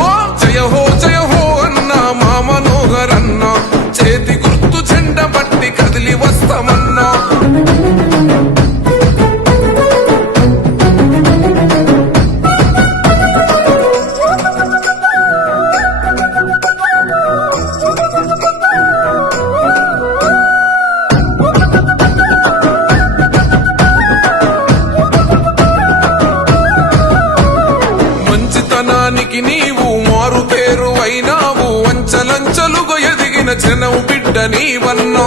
whole, tell your whole జనం బిడ్డ నీవన్నా.